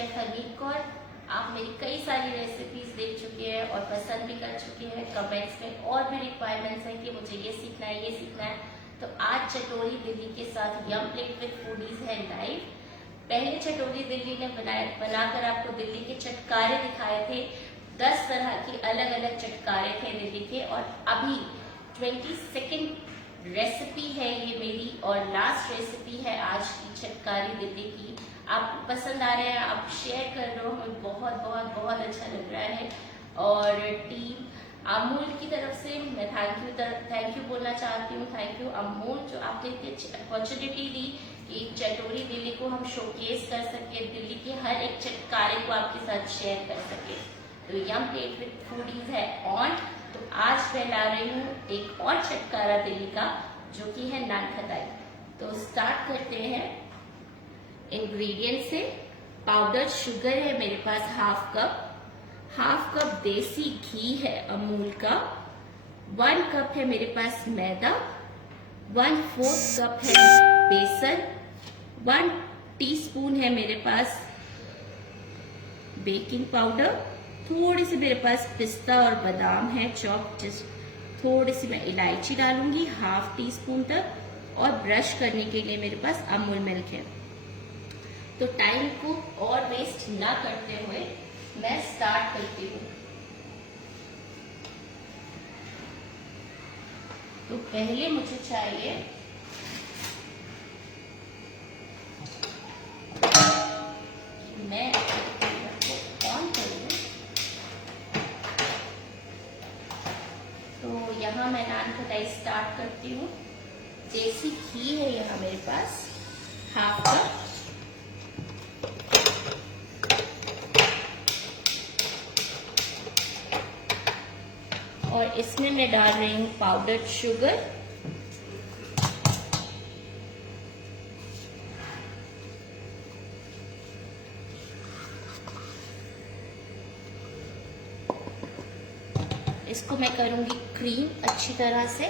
Chef Hanif Kaur. आप मेरी कई सारी रेसिपीज देख चुके हैं और पसंद भी कर चुके हैं। कमेंट्स में और भी रिक्वायरमेंट्स हैं कि मुझे ये सीखना है, ये सीखना है। तो आज चटोरी दिल्ली के साथ यम प्लेट विद फूडीज है लाइव। पहले चटोरी दिल्ली ने बनाकर आपको दिल्ली के चटकारे दिखाए थे। 10 तरह की अलग अलग चटकारे थे दिल्ली के, और अभी 22nd रेसिपी है ये मेरी और लास्ट रेसिपी है आज की चटकारी दिल्ली की। आपको पसंद आ रहे हैं, आप शेयर कर रहे हो, मुझे बहुत बहुत बहुत अच्छा लग रहा है। और टीम अमूल की तरफ से मैं थैंक यू बोलना चाहती हूँ। थैंक यू अमूल, जो आपने इतनी अपॉर्चुनिटी दी कि चटोरी दिल्ली को हम शोकेस कर सके, दिल्ली के हर एक चटकारे को आपके साथ शेयर कर सके। तो यम प्लेट विद फूडीज है ऑन। तो आज मैं ला रही हूँ एक और चटकारा दिल्ली का, जो कि है नान खटाई। तो स्टार्ट करते हैं। इंग्रेडिएंट से पाउडर शुगर है मेरे पास हाफ कप देसी घी है अमूल का, 1 कप है मेरे पास मैदा, 1/4 कप है बेसन, 1 टीस्पून है मेरे पास बेकिंग पाउडर, थोड़ी सी मेरे पास पिस्ता और बादाम है चॉप, थोड़ी सी मैं इलायची डालूंगी 1/2 टीस्पून तक, और ब्रश करने के लिए मेरे पास अमूल मिल्क है। तो टाइम को और वेस्ट ना करते हुए मैं स्टार्ट करती हूँ। तो पहले मुझे चाहिए मैं को ऑन करूँ। तो यहाँ मैं नान खटाई स्टार्ट करती हूँ। देसी घी है यहाँ मेरे पास 1/2 कप, और इसमें मैं डाल रही हूँ पाउडर्ड शुगर, इसको मैं करूंगी क्रीम अच्छी तरह से।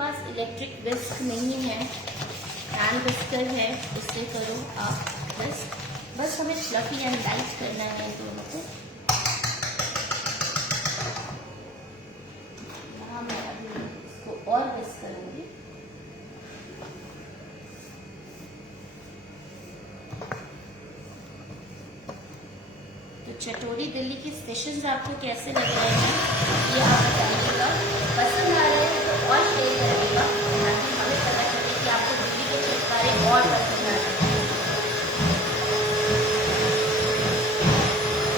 पास इलेक्ट्रिक विस्क नहीं है, हैंड विस्कर है, उससे करो आप विस्क। बस हमें फ्लफी एंड लाइट करना है दोनों को। यहाँ मैं अभी इसको और विस्क करूंगी। तो चटोरी दिल्ली के सेशंस आपको कैसे लग रहे हैं ये आप बताइएगा। पसंद आ रहे हैं तो और शेयर करिएगा, ताकि हमें पता चले कि आपको दिल्ली के चटकारे और पसंद आ रहे हैं।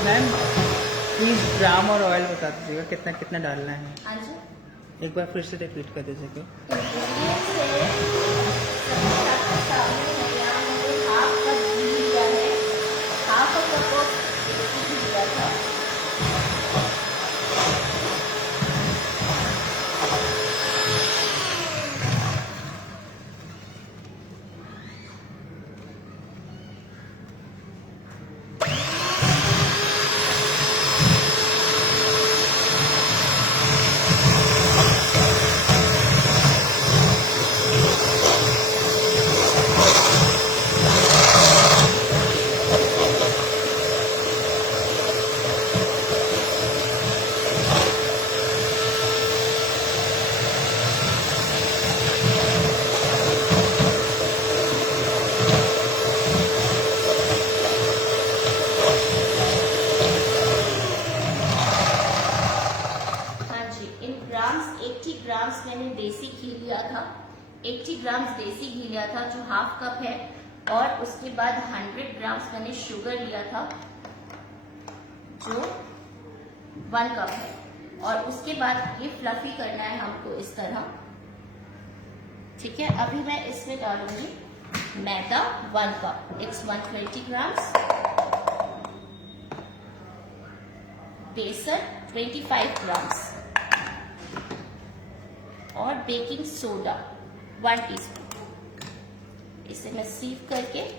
मैम प्लीज ग्राम और ऑयल बता दीजिएगा कितना कितना डालना है। हाँ जी, एक बार फिर से रिपीट कर दीजिएगा। हाफ कप घी लिया है, 1/2 कप घी लिया था, ग्राम्स मैंने देसी घी लिया था, 80 ग्राम्स देसी घी लिया था, जो 1/2 कप है, और उसके बाद 100 ग्राम्स मैंने शुगर लिया था जो 1 कप है। और उसके बाद ये फ्लफी करना है हमको इस तरह, ठीक है। अभी मैं इसमें डालूंगी मैदा 1 कप, इट्स 120 ग्राम्स, बेसन 25 ग्राम्स और बेकिंग सोडा 1 टीस्पून। इसे मैं सीव करके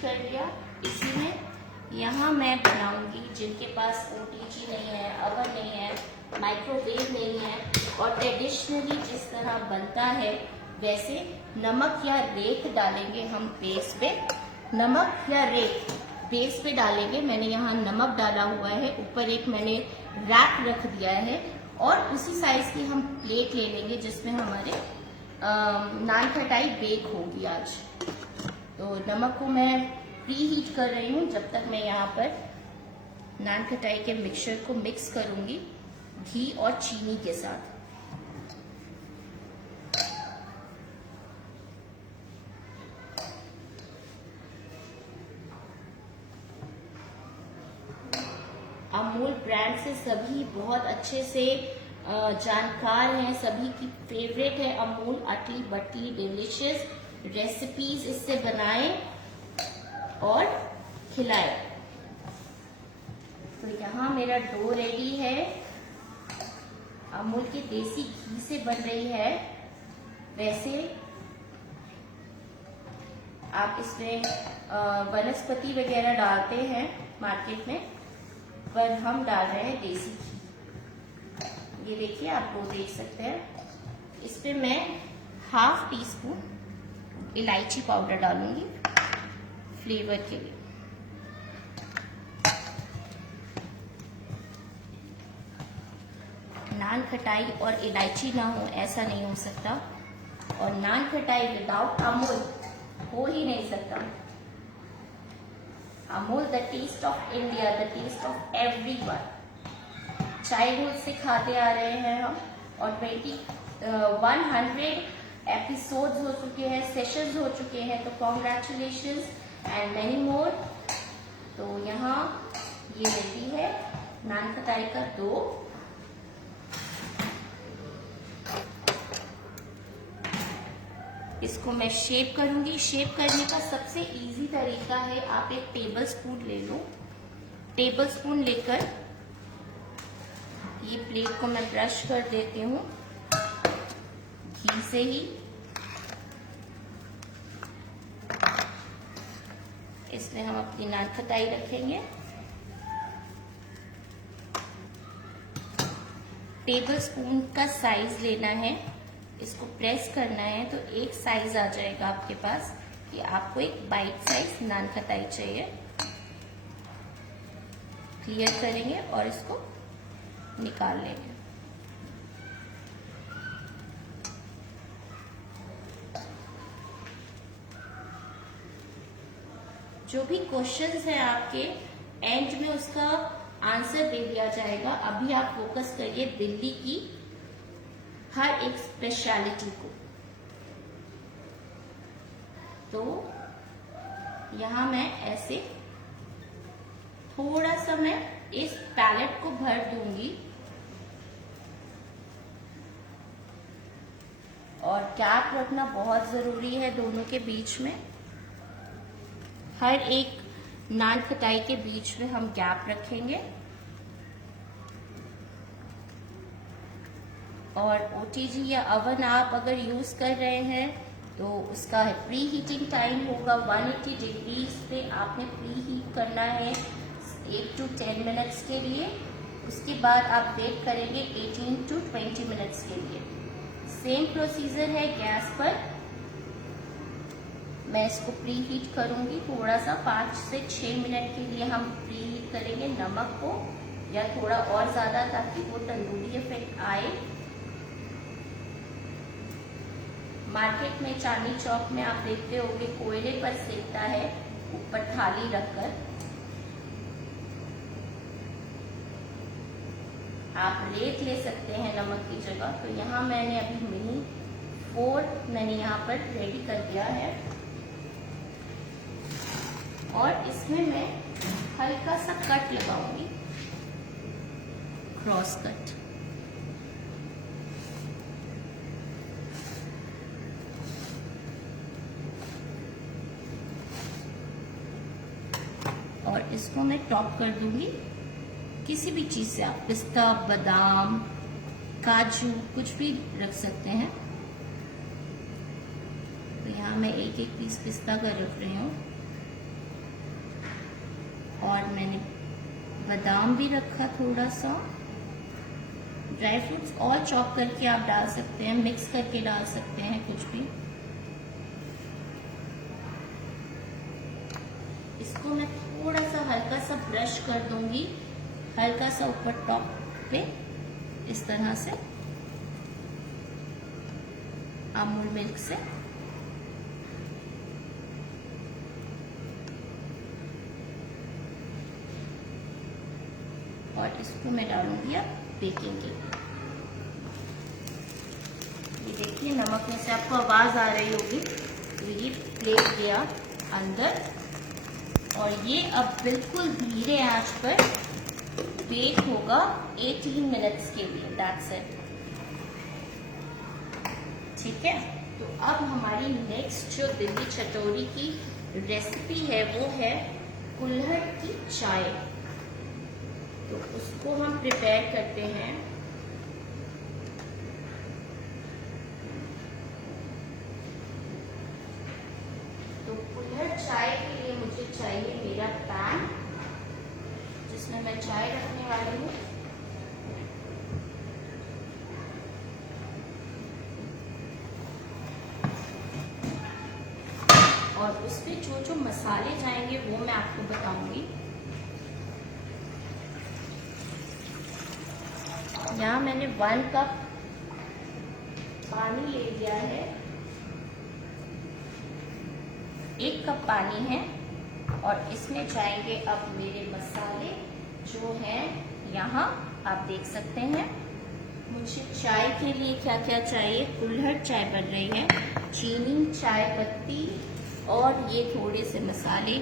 कर लिया। इसी में यहाँ मैं बनाऊंगी, जिनके पास OTG नहीं है, अवन नहीं है, माइक्रोवेव नहीं है और ट्रेडिशनली जिस तरह बनता है वैसे नमक या रेत डालेंगे हम बेस पे, नमक या रेत बेस पे डालेंगे। मैंने यहाँ नमक डाला हुआ है, ऊपर एक मैंने रैक रख दिया है और उसी साइज की हम प्लेट ले लेंगे जिसमें हमारे नान खटाई बेक होगी आज। तो नमक को मैं प्री हीट कर रही हूँ जब तक मैं यहाँ पर नान खटाई के मिक्सचर को मिक्स करूंगी घी और चीनी के साथ। अमूल ब्रांड से सभी बहुत अच्छे से जानकार हैं, सभी की फेवरेट है अमूल। अटली बटली डिलीशियस रेसिपीज इससे बनाएं और खिलाएं। तो यहाँ मेरा डो रेडी है, अमूल के देसी घी से बन रही है। वैसे आप इसमें वनस्पति वगैरह डालते हैं मार्केट में, पर हम डाल रहे हैं देसी घी। ये देखिए, आप वो देख सकते हैं। इस पे मैं 1/2 टीस्पून इलायची पाउडर डालूंगी फ्लेवर के लिए। नान खटाई और इलायची ना हो ऐसा नहीं हो सकता, और नान खटाई विदाउट अमूल हो ही नहीं सकता। Amul the taste of India, the taste of everyone. Childhood से खाते आ रहे हैं हम, और 100 एपिसोड्स हो चुके हैं, सेशंस हो चुके हैं। तो कॉन्ग्रेचुलेशंस एंड मेनी मोर। तो यहाँ ये रेडी है नान खटाई का डो। इसको मैं शेप करूंगी। शेप करने का सबसे इजी तरीका है, आप एक टेबल स्पून ले लो। टेबल स्पून लेकर ये प्लेट को मैं ब्रश कर देती हूँ घी से ही। इसमें हम अपनी नान खटाई रखेंगे। टेबल स्पून का साइज लेना है, इसको प्रेस करना है तो एक साइज आ जाएगा आपके पास कि आपको एक बाइट साइज नान खटाई चाहिए। क्लियर करेंगे और इसको निकाल लेंगे। जो भी क्वेश्चंस है आपके, एंड में उसका आंसर दे दिया जाएगा। अभी आप फोकस करिए दिल्ली की हर एक स्पेशलिटी को। तो यहाँ मैं ऐसे थोड़ा सा मैं इस पैलेट को भर दूंगी, और गैप रखना बहुत जरूरी है दोनों के बीच में। हर एक नान खटाई के बीच में हम गैप रखेंगे। और OTG या अवन आप अगर यूज कर रहे हैं तो उसका प्री हीटिंग टाइम होगा 180 डिग्रीज पे आपने प्री हीट करना है 8 to 10 मिनट्स के लिए। उसके बाद आप बेक करेंगे 18 to 20 मिनट्स के लिए। सेम प्रोसीजर है गैस पर। मैं इसको प्री हीट करूंगी थोड़ा सा, 5 से 6 मिनट के लिए हम प्री हीट करेंगे नमक को। या थोड़ा और ज्यादा, ताकि वो तंदूरी इफेक्ट आए। मार्केट में चांदनी चौक में आप देखते होंगे कोयले पर सेकता है, ऊपर थाली रखकर। आप रेत ले सकते हैं नमक की जगह। तो यहाँ मैंने अभी मिनी 4 मैंने यहाँ पर रेडी कर दिया है, और इसमें मैं हल्का सा कट लगाऊंगी, क्रॉस कट। और इसको मैं टॉप कर दूंगी किसी भी चीज से। आप पिस्ता, बादाम, काजू कुछ भी रख सकते हैं। तो यहाँ मैं एक एक पीस पिस्ता का रख रही हूँ, और मैंने बादाम भी रखा थोड़ा सा। ड्राई फ्रूट्स और चॉप करके आप डाल सकते हैं, मिक्स करके डाल सकते हैं, कुछ भी। इसको मैं थोड़ा सा हल्का सा ब्रश कर दूंगी, हल्का सा ऊपर टॉप पे, इस तरह से अमूल मिल्क से। और इसको मैं डालूंगी अब बेकिंग के लिए। ये देखिए नमक में से आपको आवाज आ रही होगी। तो ये प्लेट गया अंदर, और ये अब बिल्कुल धीरे आंच पर बेक होगा 18 मिनट्स के लिए। That's it. ठीक है, तो अब हमारी नेक्स्ट जो दिल्ली चटोरी की रेसिपी है वो है कुल्हड़ की चाय। तो उसको हम प्रिपेयर करते हैं। तो कुल्हड़ चाय के लिए मुझे चाहिए मेरा पैन, जिसमें मैं चाय रखने वाली हूँ। और उसमें जो जो मसाले जाएंगे वो मैं आपको बताऊंगी। यहाँ मैंने 1 कप पानी ले लिया है, 1 कप पानी है, और इसमें जाएंगे अब मेरे मसाले जो हैं। यहाँ आप देख सकते हैं मुझे चाय के लिए क्या क्या चाहिए। कुल्हड़ चाय बन रही है, चीनी, चाय पत्ती, और ये थोड़े से मसाले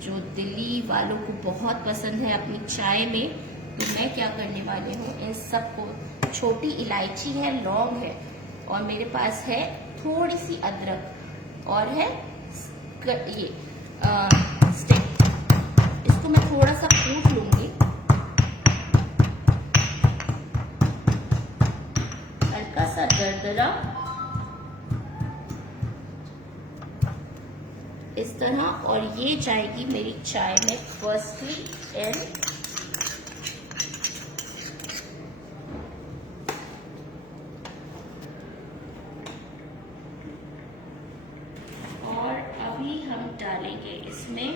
जो दिल्ली वालों को बहुत पसंद है अपनी चाय में। तो मैं क्या करने वाली हूँ, इन सबको, छोटी इलायची है, लौंग है, और मेरे पास है थोड़ी सी अदरक, और है ये स्टिक। इसको मैं थोड़ा सा कूट लूंगी, हल्का सा दरदरा, इस तरह। और ये जाएगी मेरी चाय में फर्स्टली इन। और अभी हम डालेंगे इसमें,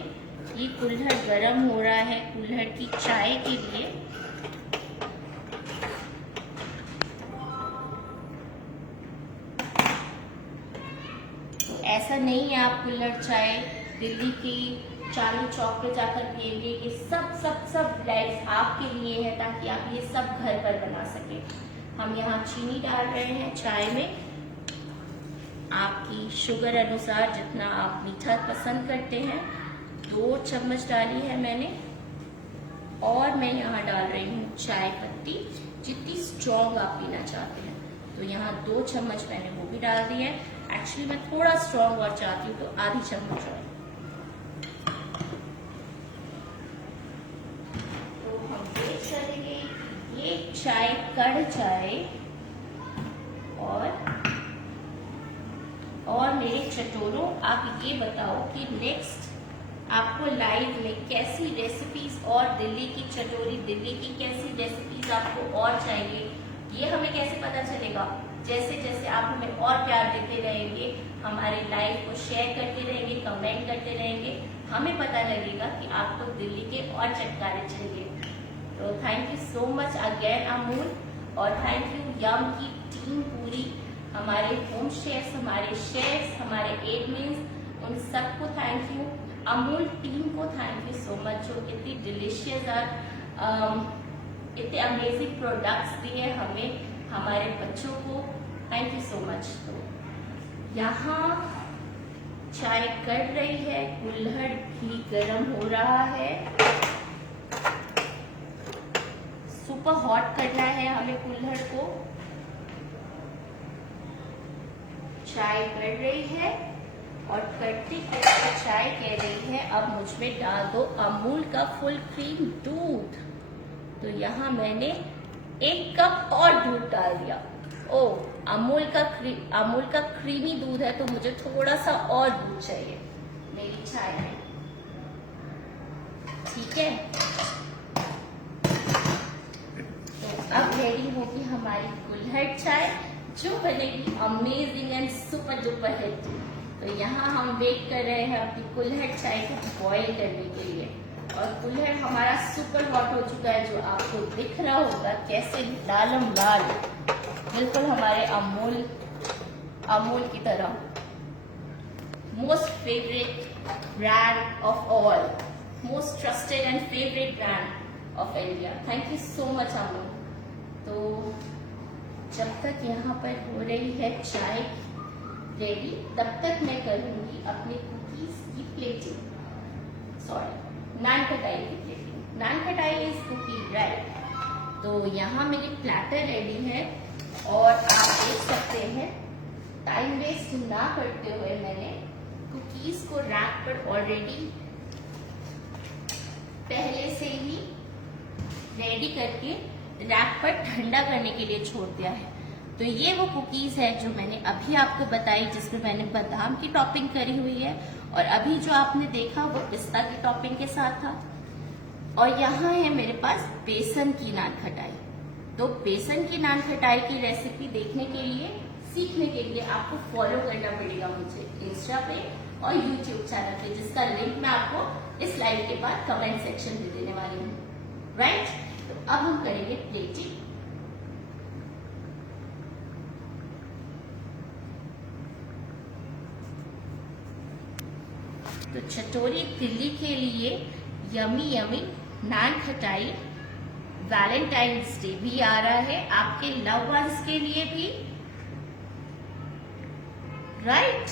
ये कुल्हड़ गरम हो रहा है कुल्हड़ की चाय के लिए। तो ऐसा नहीं है आप कुल्हड़ चाय दिल्ली की चांदनी चौक पे जाकर पिएंगे। ये सब लाइफ आपके लिए है, ताकि आप ये सब घर पर बना सके। हम यहाँ चीनी डाल रहे हैं चाय में, आपकी शुगर अनुसार जितना आप मीठा पसंद करते हैं। 2 चम्मच डाली है मैंने, और मैं यहाँ डाल रही हूँ चाय पत्ती, जितनी स्ट्रॉन्ग आप पीना चाहते हैं। तो यहाँ 2 चम्मच मैंने वो भी डाल दी है। एक्चुअली मैं थोड़ा स्ट्रॉन्ग और चाहती हूँ, तो आधी चम्मच और। तो हम वेट करेंगे ये चाय कड़ जाए, और मेरे चटोरों, आप ये बताओ कि नेक्स्ट आपको लाइव में कैसी रेसिपीज, और दिल्ली की चटोरी, दिल्ली की कैसी रेसिपीज आपको और चाहिए, ये हमें कैसे पता चलेगा। जैसे जैसे आप हमें और प्यार देते रहेंगे, हमारे लाइव को शेयर करते रहेंगे, कमेंट करते रहेंगे, हमें पता लगेगा कि आपको दिल्ली के और चटकारे चाहिए। तो thank you so much again Amul, और थैंक यू यम की टीम पूरी, हमारे होम शेफ्स, हमारे शेफ्स, हमारे एडमिन्स, उन सबको थैंक यू। अमूल टीम को थैंक यू सो मच, जो इतनी डिलीशियस और इतने अमेजिंग प्रोडक्ट्स दिए हमें, हमारे बच्चों को, थैंक यू सो मच। तो यहाँ चाय कट रही है, कुल्हड़ भी गर्म हो रहा है, सुपर हॉट करना है हमें कुल्हड़ को। चाय कट रही है और करते करते चाय कह रही है अब मुझ में डाल दो अमूल का फुल क्रीम दूध। तो यहाँ मैंने 1 कप और दूध डाल दिया। ओ, अमूल का क्रीमी दूध है तो मुझे थोड़ा सा और दूध चाहिए मेरी चाय में, ठीक है। तो अब रेडी होगी हमारी कुल्हड़ चाय, जो बनेगी amazing and super duper hit. तो यहाँ हम वेट कर रहे हैं अपनी कुल्हड़ चाय को बॉईल करने के लिए, और कुल्हड़ हमारा सुपर हॉट हो चुका है, जो आपको दिख रहा होगा कैसे लालम लाल, बिल्कुल हमारे अमूल की तरह। Most favourite brand of all, most trusted and favourite brand of India. Thank you so much Amul. तो जब तक यहाँ पर हो रही है चाय रेडी, तब तक मैं करूँगी अपने कुकीज की प्लेटिंग, सॉरी नान खटाई की प्लेटिंग। नान खटाई इज कुकिंग राइट। तो यहाँ मेरी प्लेटर रेडी है, और आप देख सकते हैं टाइम वेस्ट ना करते हुए मैंने कुकीज को रैक पर ऑलरेडी पहले से ही रेडी करके रैक पर ठंडा करने के लिए छोड़ दिया है। तो ये वो कुकीज है जो मैंने अभी आपको बताई, जिसमें मैंने बादाम की टॉपिंग करी हुई है, और अभी जो आपने देखा वो पिस्ता की टॉपिंग के साथ था। और यहाँ है मेरे पास बेसन की नान खटाई। तो बेसन की नान खटाई की रेसिपी देखने के लिए, सीखने के लिए आपको फॉलो करना पड़ेगा मुझे इंस्टा पे और यूट्यूब चैनल पे, जिसका लिंक मैं आपको इस लाइव के बाद कमेंट सेक्शन में देने वाली हूँ, राइट। तो अब हम करेंगे प्लेटिंग। तो चटोरी दिल्ली के लिए यमी यमी नान खटाई, वैलेंटाइंस डे भी आ रहा है, आपके लव वंस के लिए भी, राइट।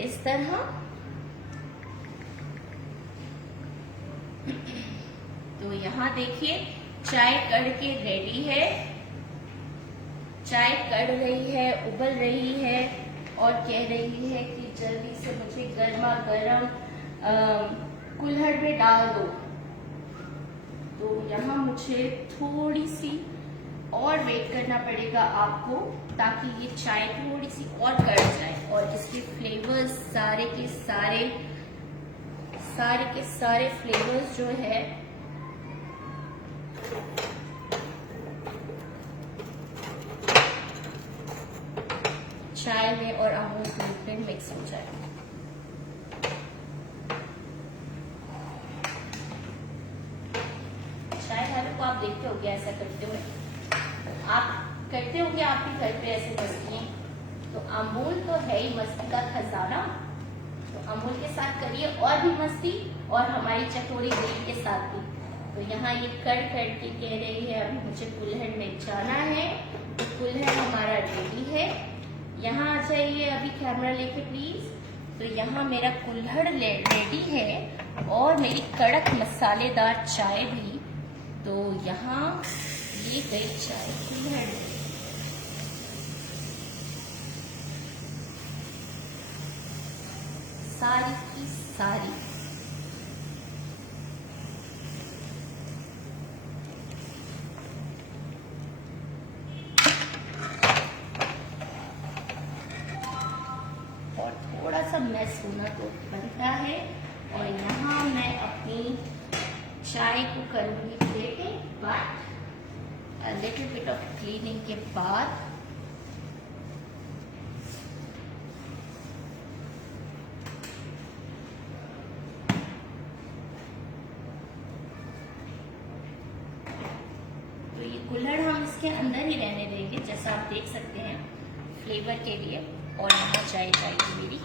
इस तरह तो यहाँ देखिए चाय कढ़ के रेडी है, चाय कढ़ रही है, उबल रही है, और कह रही है कि जल्दी से मुझे गर्मा गर्म कुल्हड़ में डाल दो। तो यहाँ मुझे थोड़ी सी और वेट करना पड़ेगा आपको, ताकि ये चाय थोड़ी सी और कढ़ जाए और इसके फ्लेवर्स सारे के सारे फ्लेवर्स जो है चाय में और अमूल दूध में मिक्स हो जाए। चाय वालों को आप देखते होंगे ऐसा करते हुए, आप करते होंगे, आप भी घर पे ऐसे मस्ती। तो अमूल तो है ही मस्ती का खजाना, तो अमूल के साथ करिए और भी मस्ती, और हमारी चटोरी दिल्ली के साथ भी। तो यहाँ ये कड़ के कह रही है अभी मुझे कुल्हड़ में जाना है, तो कुल्हड़ हमारा रेडी है। यहाँ आ जाइए अभी कैमरा लेके प्लीज। तो यहाँ मेरा कुल्हड़ रेडी है और मेरी कड़क मसालेदार चाय भी। तो यहाँ ये गई चाय कुल्हड़, सारी की सारी। और थोड़ा सा मैस होना तो बनता है। और यहाँ मैं अपनी चाय को करूँगी plating, but a little bit of cleaning के बाद इसके अंदर ही रहने देंगे, जैसा आप देख सकते हैं, फ्लेवर के लिए। और यहाँ चाय जाएगी मेरी।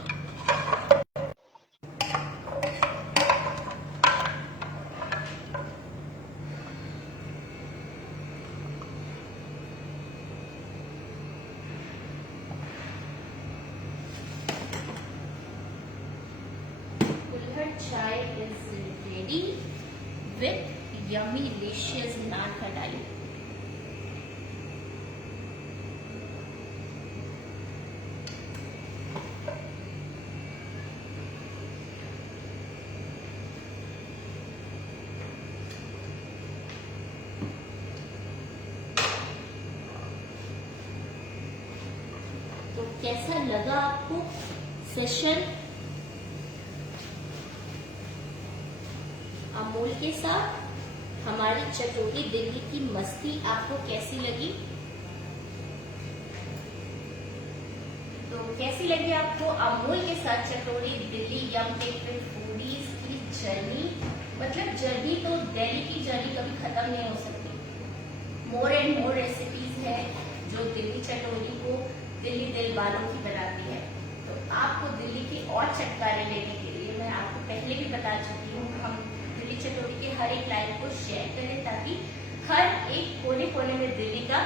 Kulhad chai is ready with yummy delicious naan kadhai. तो कैसा लगा आपको सेशन अमूल के साथ? हमारी चटोरी दिल्ली की मस्ती आपको कैसी लगी? तो कैसी लगी आपको अमूल के साथ चटोरी दिल्ली यम टेक विद फूडीज की जर्नी? मतलब जर्नी तो दिल्ली की जर्नी कभी खत्म नहीं हो सकती। मोर एंड मोर रेसिपीज है जो दिल्ली चटोरी को दिल्ली दिल वालों की बनाती है। तो आपको दिल्ली के और चटकारे लेने के लिए मैं आपको पहले भी बता चुकी हूँ, हम दिल्ली चटोरी के हर एक लाइन को शेयर करें ताकि हर एक कोने कोने में दिल्ली का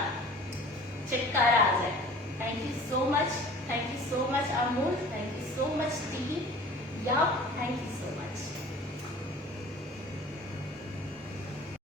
चटकारा आ जाए। Thank you so much Amul, thank you so much T, या थैंक यू सो मच।